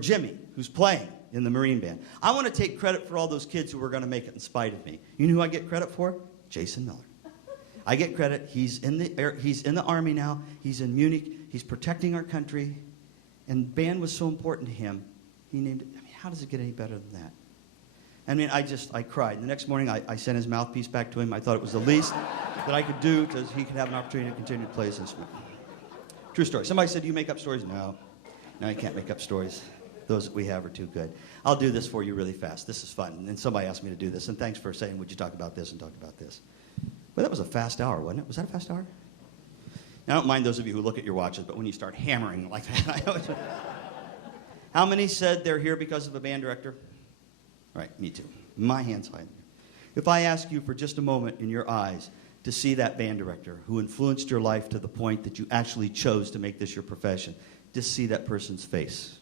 Jimmy, who's playing in the Marine Band. I want to take credit for all those kids who were going to make it in spite of me. You know who I get credit for? Jason Miller. I get credit. He's in the Army now. He's in Munich. He's protecting our country. And band was so important to him. He named it. I mean, how does it get any better than that? I mean, I cried. The next morning, I sent his mouthpiece back to him. I thought it was the least that I could do so he could have an opportunity to continue to play his instrument. True story. Somebody said, do you make up stories? No, I can't make up stories. Those that we have are too good. I'll do this for you really fast. This is fun. And somebody asked me to do this. And thanks for saying, would you talk about this and talk about this? Well, that was a fast hour, wasn't it? Was that a fast hour? Now, I don't mind those of you who look at your watches, but when you start hammering like that, I always... How many said they're here because of a band director? Right, me too. My hand's high. If I ask you for just a moment in your eyes to see that band director who influenced your life to the point that you actually chose to make this your profession, just see that person's face.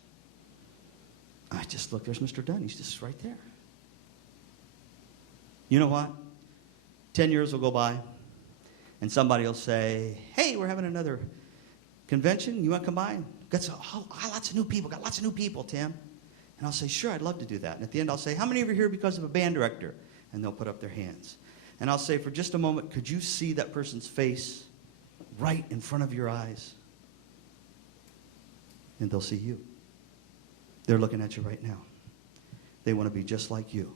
I just look, there's Mr. Dunn. He's just right there. You know what? 10 years will go by, and somebody will say, hey, we're having another convention. You want to come by? Got lots of new people, Tim. And I'll say, sure, I'd love to do that. And at the end, I'll say, how many of you are here because of a band director? And they'll put up their hands. And I'll say, for just a moment, could you see that person's face right in front of your eyes? And they'll see you. They're looking at you right now. They want to be just like you.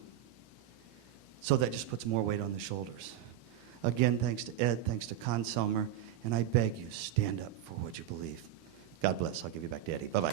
So that just puts more weight on the shoulders. Again, thanks to Ed, thanks to Con Selmer, and I beg you, stand up for what you believe. God bless. I'll give you back to Eddie. Bye-bye.